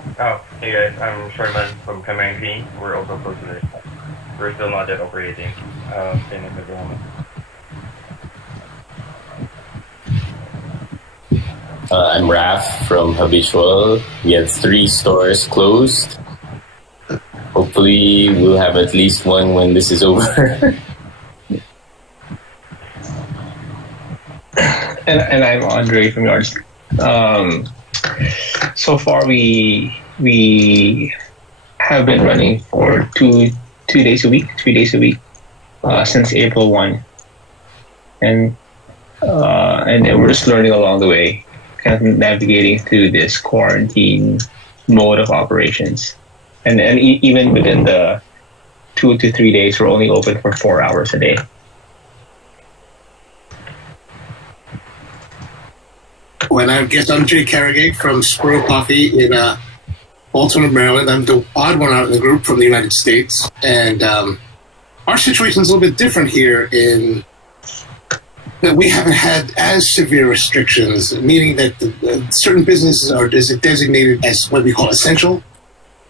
Oh, hey guys, I'm Sherman from Crema Cream. We're also close to this. We're still not yet operating. Same as everyone. I'm Raph from Habitual. We have 3 stores closed. Hopefully, we'll have at least one when this is over. And I'm Andre from Yardstick. Um, so far, we have been running for 2 days a week, 3 days a week, since April 1, and we're just learning along the way, kind of navigating through this quarantine mode of operations. And even within the 2 to 3 days, we're only open for 4 hours a day. When I guess I'm Jay Caragay from Spro Coffee in Baltimore, Maryland. I'm the odd one out in the group from the United States, and our situation is a little bit different here in that we haven't had as severe restrictions, meaning that certain businesses are designated as what we call essential,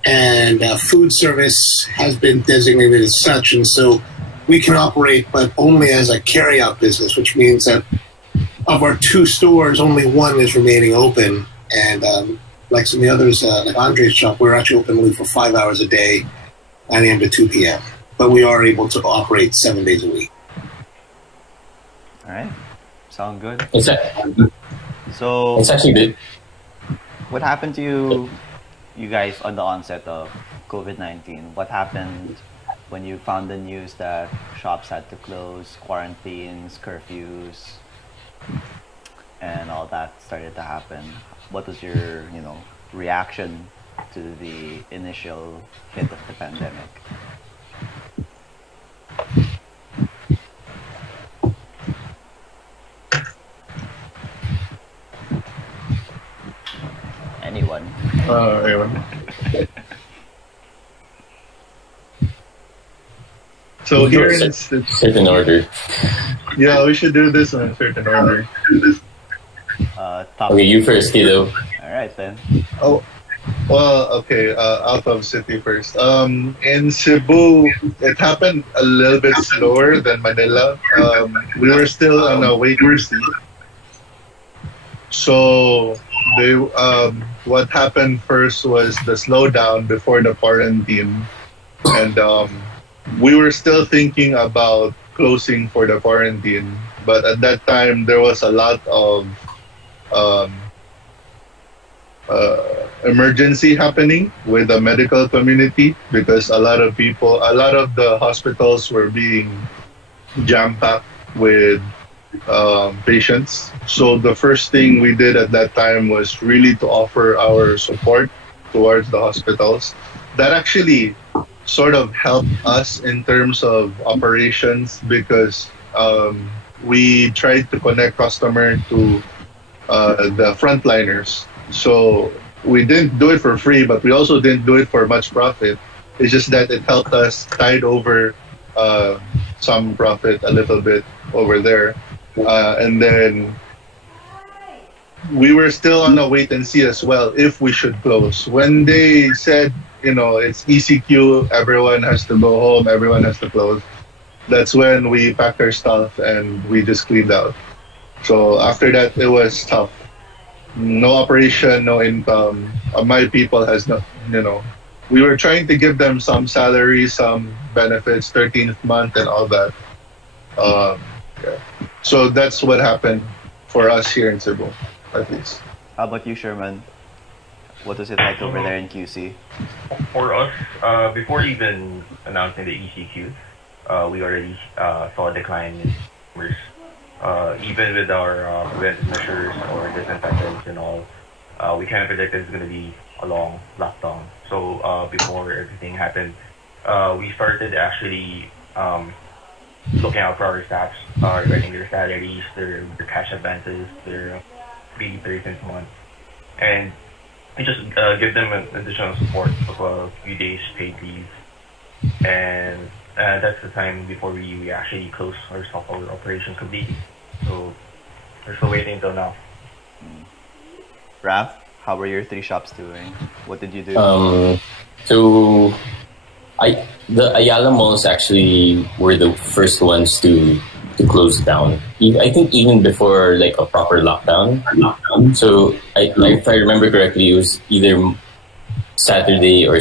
and food service has been designated as such, and so we can operate, but only as a carry-out business, which means that of our 2 stores, only one is remaining open. And like some of the others, like Andre's shop, we're actually open only for 5 hours a day, 9 a.m. to 2 p.m. But we are able to operate 7 days a week. All right, sound good. it's, So, it's actually good. what happened to you guys on the onset of COVID-19? What happened when you found the news that shops had to close, quarantines, curfews, and all that started to happen? What was your, reaction to the initial hit of the pandemic? Anyone? Ayun. So here in Certain order. yeah, we should do this in a certain order. Top. Okay, you first, Tidow. All right then. Oh, well, okay. Out of city first. In Cebu, it happened a little bit slower than Manila. We were still on a wait and see. So what happened first was the slowdown before the quarantine, and we were still thinking about closing for the quarantine. But at that time, there was a lot of um, emergency happening with the medical community because a lot of the hospitals were being jam packed with patients. So the first thing we did at that time was really to offer our support towards the hospitals. That actually sort of helped us in terms of operations because we tried to connect customer to the frontliners. So we didn't do it for free, but we also didn't do it for much profit. It's just that it helped us tide over some profit a little bit over there. And then we were still on a wait and see as well if we should close. When they said, it's ECQ, everyone has to go home, everyone has to close, that's when we packed our stuff and we just cleaned out. So after that, it was tough. No operation, no income. My people has not, we were trying to give them some salary, some benefits, 13th month and all that. Um, yeah. So that's what happened for us here in Cebu, at least. How about you, Sherman? What was it like over there in QC? For us, before even announcing the ECQ, we already saw a decline in numbers. Even with our preventive measures or disinfectants and all, we kind of predicted it's going to be a long lockdown. So before everything happened, we started actually looking out for our staffs regarding their salaries, their cash advances, their free 13th month, and we just give them an additional support of a few days paid leave, and that's the time before we actually close our software operation completely. So we're still waiting until now. Raph? How were your three shops doing? What did you do? So the Ayala malls actually were the first ones to close down. I think even before like a proper lockdown. So if I remember correctly, it was either Saturday or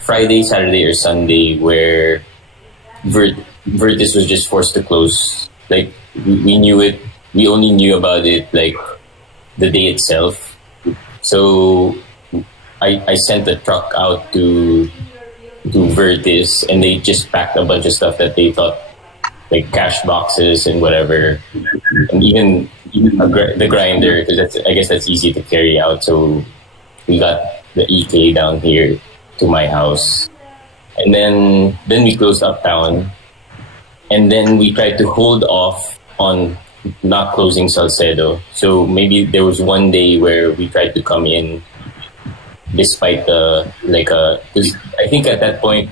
Friday, Saturday, or Sunday where Vertis was just forced to close. Like we knew it. We only knew about it like the day itself. So I sent a truck out to Vertis, and they just packed a bunch of stuff that they thought like cash boxes and whatever, and even the grinder, because I guess that's easy to carry out. So we got the EK down here to my house, and then we closed uptown, and then we tried to hold off on not closing Salcedo. So maybe there was one day where we tried to come in despite because I think at that point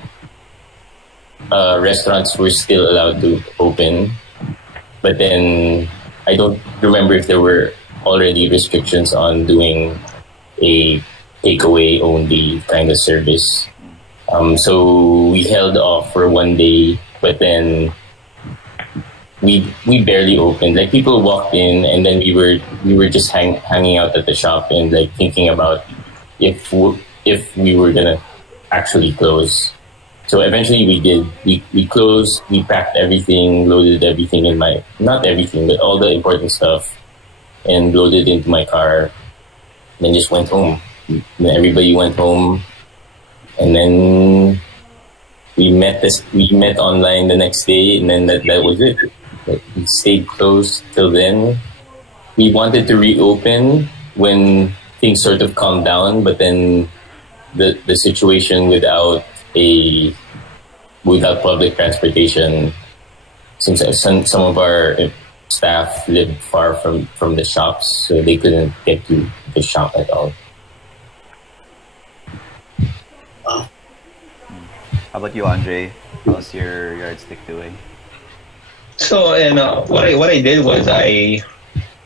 restaurants were still allowed to open, but then I don't remember if there were already restrictions on doing a takeaway only kind of service. So we held off for one day, but then we barely opened. Like people walked in, and then we were just hanging out at the shop and like thinking about if we were gonna actually close. So eventually we did. We closed. We packed everything, loaded everything in not everything, but all the important stuff, and loaded into my car. Then just went home. And everybody went home, and then we met online the next day, and then that was it. We stayed closed till then. We wanted to reopen when things sort of calmed down, but then the situation without public transportation, since some of our staff lived far from the shops, so they couldn't get to the shop at all. How about you, Andre? How's your yardstick doing? So, and what I did was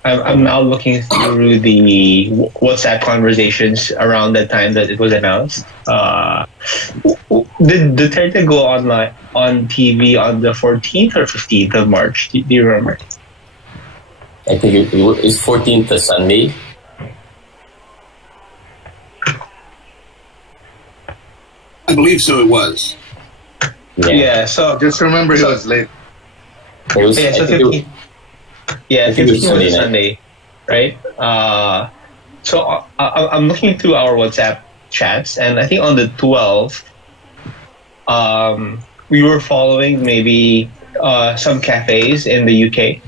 I'm now looking through the WhatsApp conversations around the time that it was announced. Did Duterte go on TV on the 14th or 15th of March? Do you remember? I think it's 14th to Sunday. I believe so. It was. Yeah. So Just remember he was late. It was, yeah. So I think 15th. Yeah, I think it was 15th was Sunday Sunday, right? So I'm looking through our WhatsApp chats, and I think on the 12th, we were following maybe some cafes in the UK,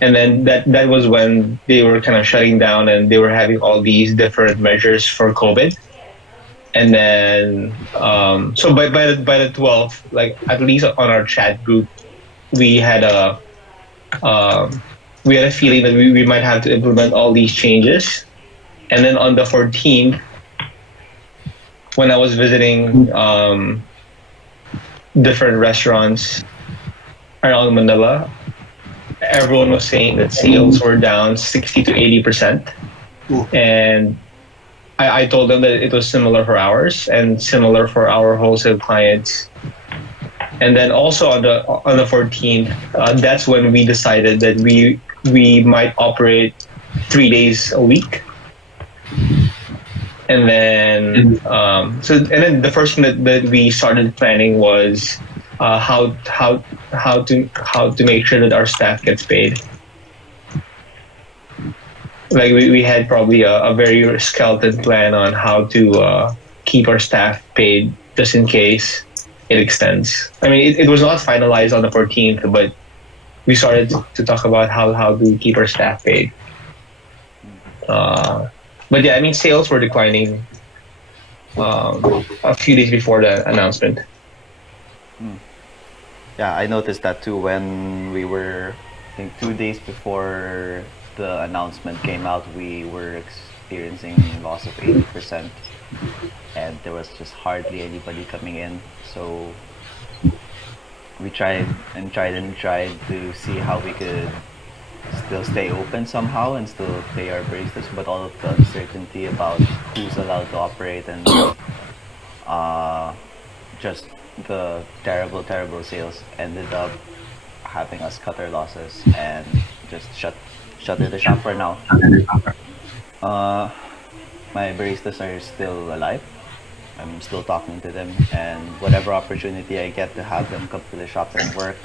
and then that was when they were kind of shutting down, and they were having all these different measures for COVID. And then so by the 12th, like at least on our chat group, we had a feeling that we might have to implement all these changes. And then on the 14th, when I was visiting different restaurants around Manila, everyone was saying that sales were down 60 to 80%. And I told them that it was similar for ours and similar for our wholesale clients. And then also on the 14th, that's when we decided that we might operate 3 days a week. And then the first thing that we started planning was how to make sure that our staff gets paid. Like we had probably a very skeleton plan on how to keep our staff paid just in case it extends. I mean, it was not finalized on the 14th, but we started to talk about how to keep our staff paid. But yeah, I mean, sales were declining a few days before the announcement. Yeah, I noticed that too when we were, I think 2 days before the announcement came out, we were experiencing loss of 80%, and there was just hardly anybody coming in. So we tried to see how we could still stay open somehow and still pay our baristas, but all of the uncertainty about who's allowed to operate and uh, just the terrible, terrible sales ended up having us cut our losses and just shutter the shop for now. Uh, my baristas are still alive. I'm still talking to them, and whatever opportunity I get to have them come to the shop and work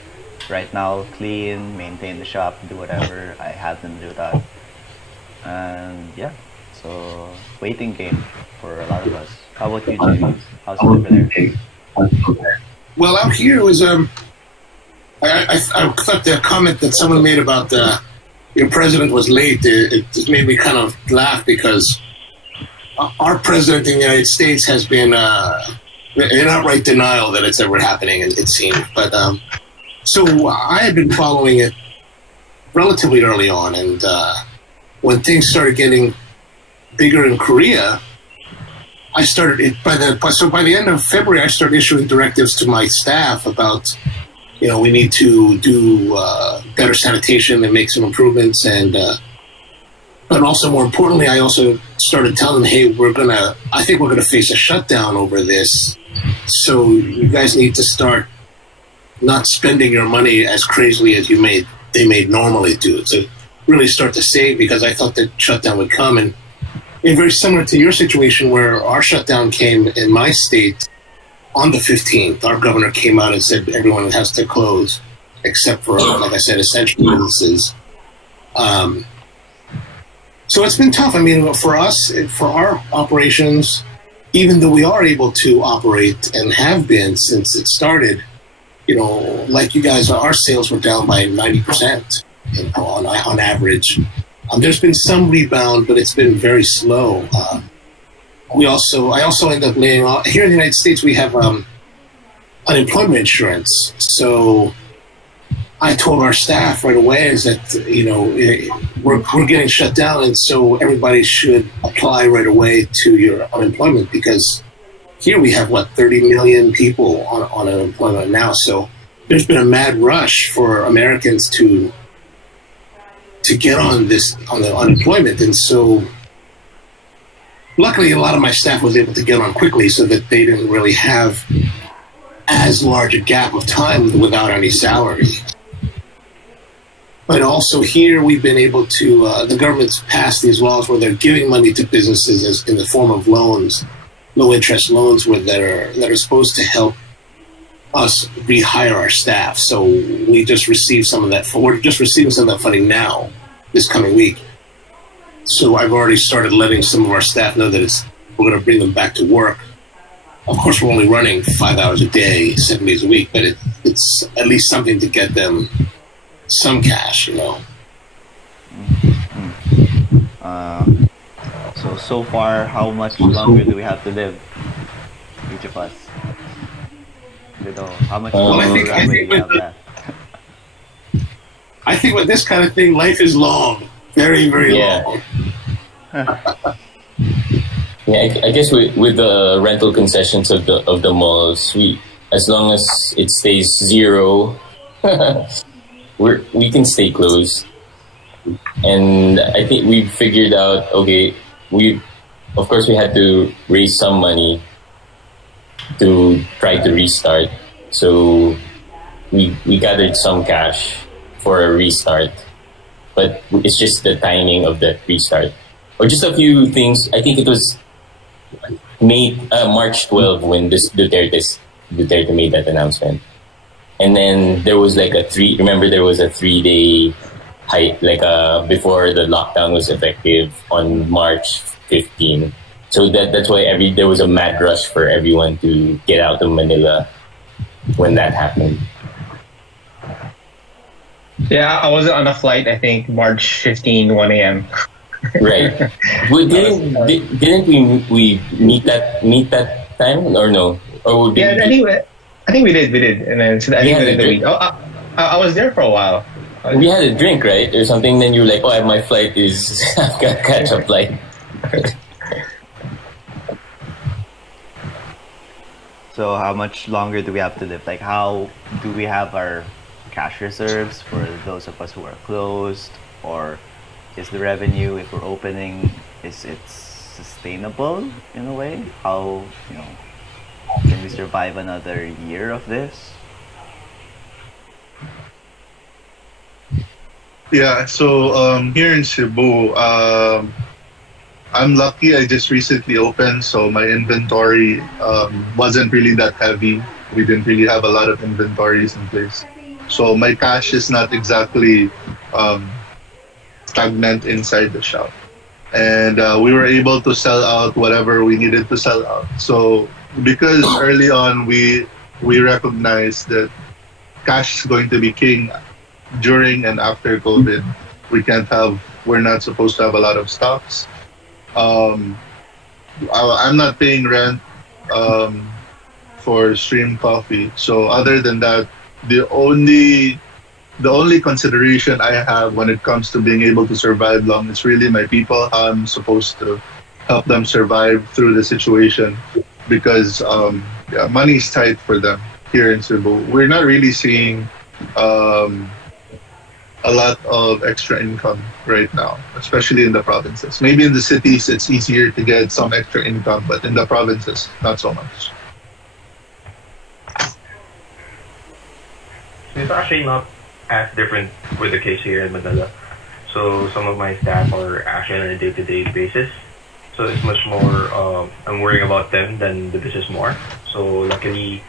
right now, clean, maintain the shop, do whatever, I have them do that. And yeah, so waiting game for a lot of us. How about you, James? How's it over there? Well, out here was I thought the comment that someone made about your president was late. It made me kind of laugh because our president in the United States has been in outright denial that it's ever happening. It seems, but so I had been following it relatively early on, and when things started getting bigger in Korea, I started it by the end of February, I started issuing directives to my staff about, we need to do better sanitation and make some improvements, and but also more importantly, I also started telling them, hey, I think we're gonna face a shutdown over this, so you guys need to start not spending your money as crazily as they may normally do, to really start to save, because I thought that shutdown would come, and very similar to your situation where our shutdown came in my state on the 15th. Our governor came out and said everyone has to close except for, like I said, essential businesses. So it's been tough. I mean, for us, for our operations, even though we are able to operate and have been since it started, like you guys, our sales were down by 90%, on average. There's been some rebound, but it's been very slow. I also end up laying off. Here in the United States, we have unemployment insurance. So I told our staff right away is that, we're getting shut down, and so everybody should apply right away to your unemployment, because here we have 30 million people on unemployment now. So there's been a mad rush for Americans to get on the unemployment, and so luckily a lot of my staff was able to get on quickly, so that they didn't really have as large a gap of time without any salary. But also here we've been able to, the government's passed these laws where they're giving money to businesses in the form of loans, low interest loans that are supposed to help us rehire our staff. So we just received some of that. We're just receiving some of that funding now, this coming week. So I've already started letting some of our staff know that we're going to bring them back to work. Of course, we're only running 5 hours a day, 7 days a week, but it's at least something to get them some cash, So far, how much longer do we have to live, each of us? How much longer do we have left? I think with this kind of thing, life is long, very, very long. Yeah, I guess with the rental concessions of the malls, as long as it stays zero, we can stay closed. And I think we figured out, okay, of course we had to raise some money to try to restart. So we gathered some cash for a restart, but it's just the timing of the restart, or just a few things. I think it was March 12 when Duterte made that announcement, and then there was like there was a 3-day hike, before the lockdown was effective on March 15. So that's why there was a mad rush for everyone to get out of Manila when that happened. Yeah, I was on a flight, I think, March 15, 1 a.m. Right. Didn't we meet that time, or no? Or Yeah, I think we did. And then so I think we did the week. I was there for a while. We had a drink, right, or something. Then you were like, "Oh, my flight is I've got to catch a flight." So how much longer do we have to live? How do we have our cash reserves for those of us who are closed? or is the revenue, if we're opening, is it sustainable in a way? How, can we survive another year of this? Yeah, so here in Cebu, I'm lucky. I just recently opened, so my inventory wasn't really that heavy. We didn't really have a lot of inventories in place, so my cash is not exactly um, stagnant inside the shop. And we were able to sell out whatever we needed to sell out. So because early on we recognized that cash is going to be king during and after COVID. We're not supposed to have a lot of stocks. Um, I'm not paying rent um, for stream coffee. So other than that, the only the only consideration I have when it comes to being able to survive long is really my people. How I'm supposed to help them survive through the situation because yeah, money is tight for them here in Cebu. We're not really seeing um, a lot of extra income right now, especially in the provinces. Maybe in the cities it's easier to get some extra income, but in the provinces, not so much. It's actually not as different with the case here in Manila. So some of my staff are actually on a day-to-day basis. So it's much more, I'm worrying about them than the business more. So luckily,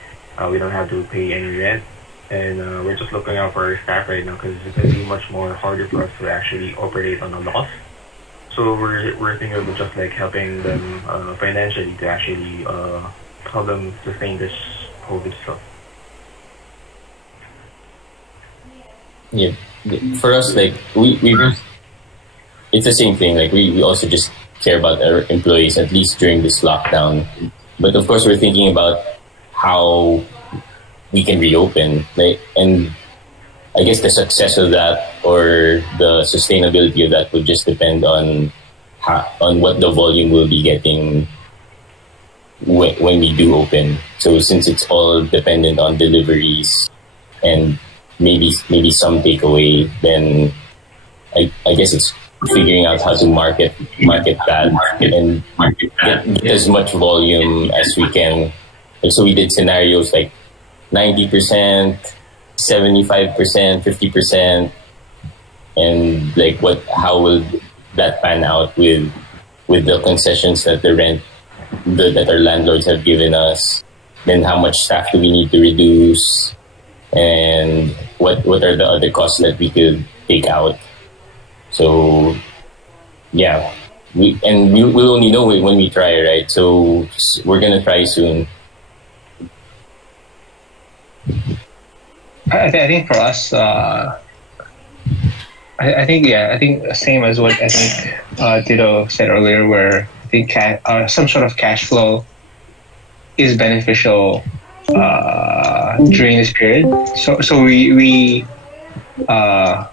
we don't have to pay any rent. And we're just looking out for our staff right now because it's going to be much more harder for us to actually operate on a loss. So we're thinking of just like helping them financially to actually help them sustain this COVID stuff. Yeah, for us, like we it's the same thing. Like we also just care about our employees at least during this lockdown. But of course, we're thinking about how we can reopen. Like, and I guess the success of that or the sustainability of that would just depend on on what the volume will be getting when we do open. So since it's all dependent on deliveries and maybe some takeaway, then I guess it's figuring out how to market that and get as much volume as we can. Like, so we did scenarios like 90%, 75%, 50%, and like how will that pan out with the concessions that that our landlords have given us? Then how much staff do we need to reduce? And what are the other costs that we could take out? So yeah, we'll only know when we try, right? So we're gonna try soon. I think for us, I think same as what I think Tidow said earlier, where I think some sort of cash flow is beneficial during this period. So we I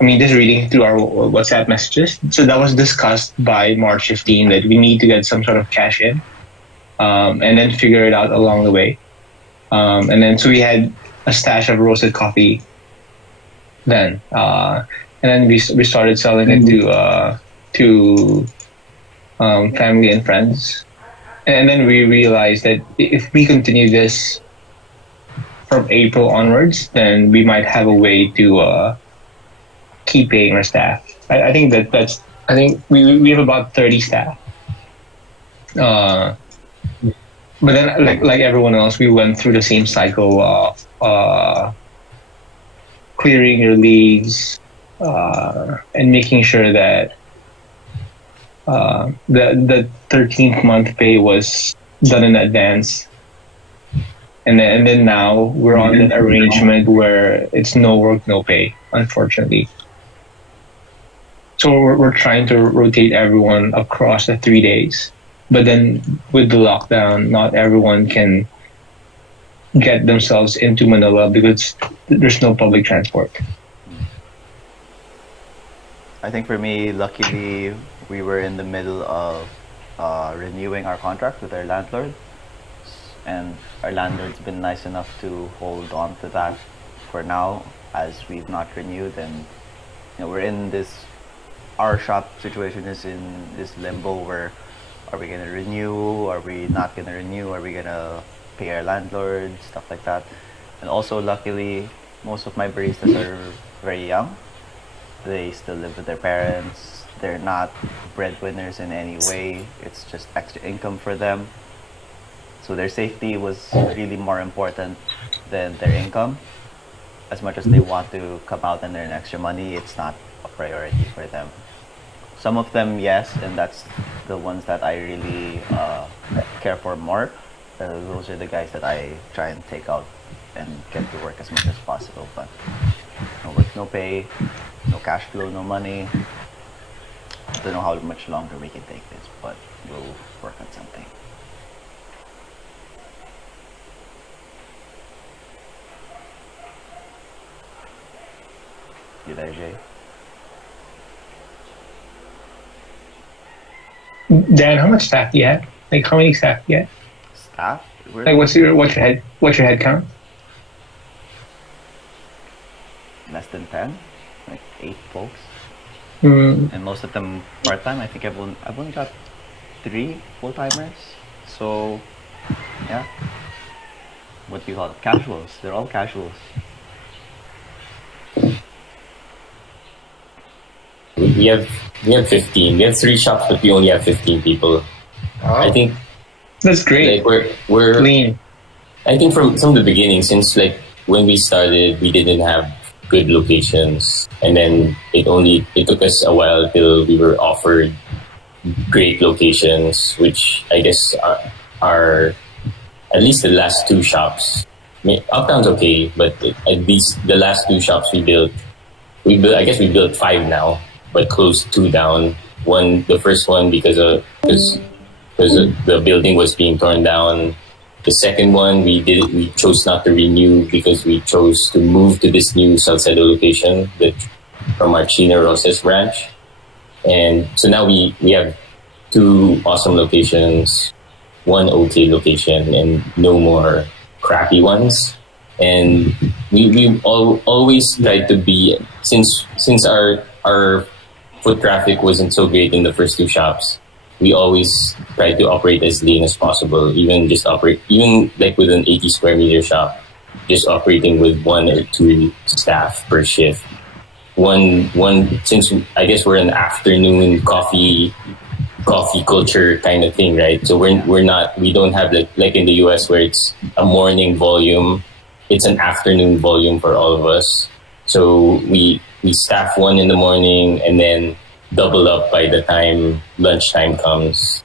mean, just reading through our WhatsApp messages. So that was discussed by March 15 that we need to get some sort of cash in, and then figure it out along the way. And then so we had a stash of roasted coffee then, and then we started selling it to family and friends, and then we realized that if we continue this from April onwards, then we might have a way to keep paying our staff. I think I think we have about 30 staff. But then, like everyone else, we went through the same cycle of clearing your leads and making sure that the 13th month pay was done in advance. And then now we're on an arrangement where it's no work, no pay, unfortunately. So we're trying to rotate everyone across the 3 days. But then with the lockdown, not everyone can get themselves into Manila because there's no public transport. I think for me, luckily, we were in the middle of renewing our contract with our landlord. And our landlord's been nice enough to hold on to that for now, as we've not renewed, and we're in this. Our shop situation is in this limbo where are we gonna renew? Are we not gonna renew? Are we gonna pay our landlord? Stuff like that. And also, luckily, most of my baristas are very young. They still live with their parents. They're not breadwinners in any way. It's just extra income for them. So their safety was really more important than their income. As much as they want to come out and earn extra money, it's not a priority for them. Some of them, yes, and that's the ones that I really care for more. Those are the guys that I try and take out and get to work as much as possible. But no work, no pay, no cash flow, no money. Don't know how much longer we can take this, but we'll work on something. You there, Jay? Dan, how much staff do you have? Like, how many staff do you have? Staff? Like, what's your head count? Less than 10, like 8 folks, Mm, and most of them part-time. I think I've only got 3 full-timers. So yeah, what do you call it? Casuals. They're all casuals. We have 15. We have 3 shops, but we only have 15 people. I think that's great. like we're Lean. I think from the beginning, since like when we started, we didn't have good locations, and then it took us a while till we were offered great locations, which I guess are at least the last 2 shops. I mean, Uptown's okay, but at least the last 2 shops we built. I guess we built 5 now, but closed 2 down. The first one because the building was being torn down. The second one we chose not to renew because we chose to move to this new Salcedo location from our Chino Roses branch. And so now we have 2 awesome locations, 1 okay location, and no more crappy ones. And we always tried to be, since our foot traffic wasn't so great in the first 2 shops, we always tried to operate as lean as possible. Even like with an 80 square meter shop, just operating with 1 or 2 staff per shift. One since I guess we're an afternoon coffee culture kind of thing, right? So we don't have like in the US where it's a morning volume. It's an afternoon volume for all of us. So we staff 1 in the morning and then double up by the time lunchtime comes.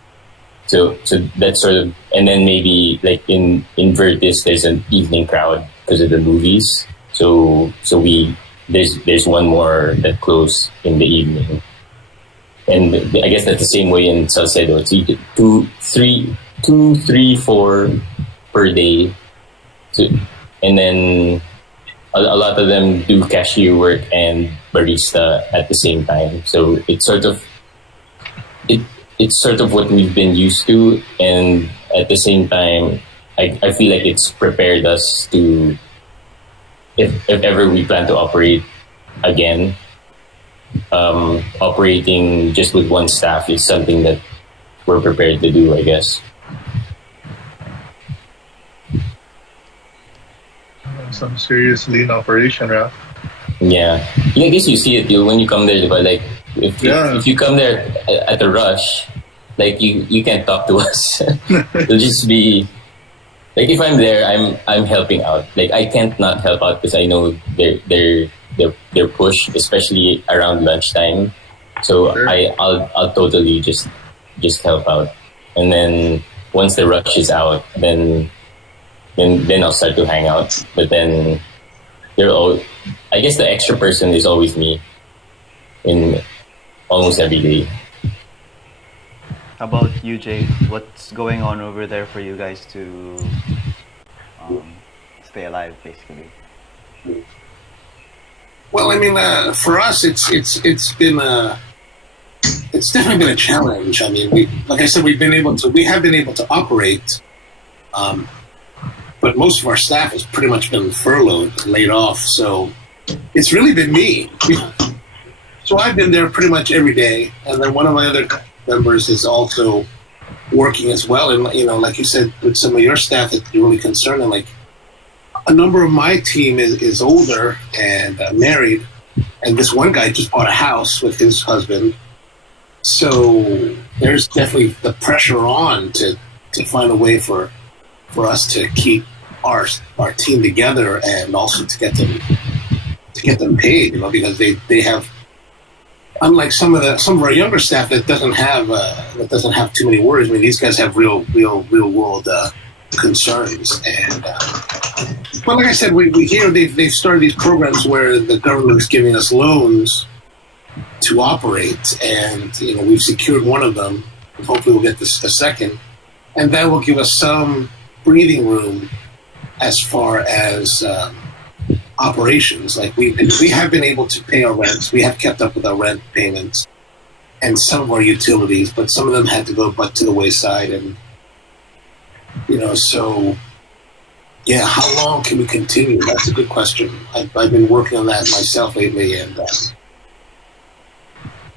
So that's sort of, and then maybe like in Vertis there's an evening crowd because of the movies. So there's 1 more that close in the evening. And I guess that's the same way in Salcedo. It's 2, 3, 4 per day. So, and then a lot of them do cashier work and barista at the same time. So it's sort of what we've been used to, and at the same time, I feel like it's prepared us to, if ever we plan to operate again, operating just with 1 staff is something that we're prepared to do, I guess. Some serious lean operation, Raph. Yeah, I guess you see it when you come there, but like if you come there at a rush, like you can't talk to us. It'll just be like if I'm there, I'm helping out. Like I can't not help out because I know they're pushed, especially around lunchtime. So Sure. I'll totally just help out, and then once the rush is out, then I'll start to hang out. But then I guess the extra person is always me in almost every day. How about you, Jay? What's going on over there for you guys to stay alive, basically? Well, I mean, for us, it's definitely been a challenge. I mean, like I said, we have been able to operate, but most of our staff has pretty much been furloughed, laid off. So it's really been me. So I've been there pretty much every day, and then one of my other members is also working as well. And like you said, with some of your staff, it's really concerning. Like a number of my team is older and married, and this one guy just bought a house with his husband. So there's definitely the pressure on to find a way for us to keep our team together and also to get them paid. Because they have, unlike some of our younger staff that doesn't have too many worries. I mean, these guys have real world concerns. And but like I said, we hear they've started these programs where the government is giving us loans to operate, and we've secured one of them. Hopefully, we'll get a second, and that will give us some breathing room as far as operations. Like we have been able to pay our rents. We have kept up with our rent payments and some of our utilities, but some of them had to go to the wayside. And so yeah, how long can we continue? That's a good question. I've been working on that myself lately, and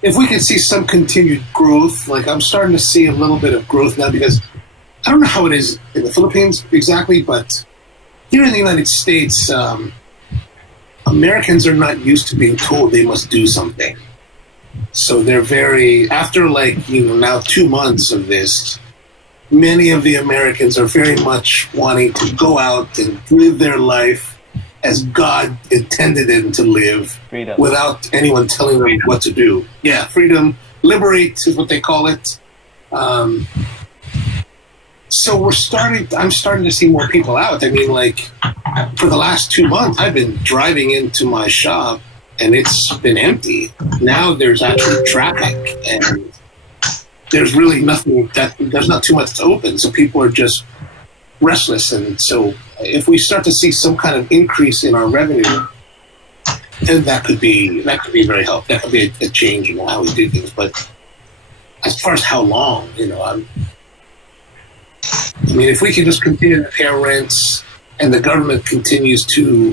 if we can see some continued growth, like I'm starting to see a little bit of growth now, because I don't know how it is in the Philippines exactly, but here in the United States, Americans are not used to being told they must do something. So they're after now 2 months of this, many of the Americans are very much wanting to go out and live their life as God intended them to live, Freedom. Without anyone telling them what to do. Yeah, freedom, liberate is what they call it. So I'm starting to see more people out. I mean, for the last 2 months, I've been driving into my shop and it's been empty. Now there's actually traffic, and there's really nothing there's not too much to open. So people are just restless. And so if we start to see some kind of increase in our revenue, then that could be very helpful. That could be a change in how we do things. But as far as how long, if we can just continue to pay our rents and the government continues to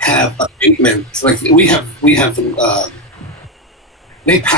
have abatement, like they passed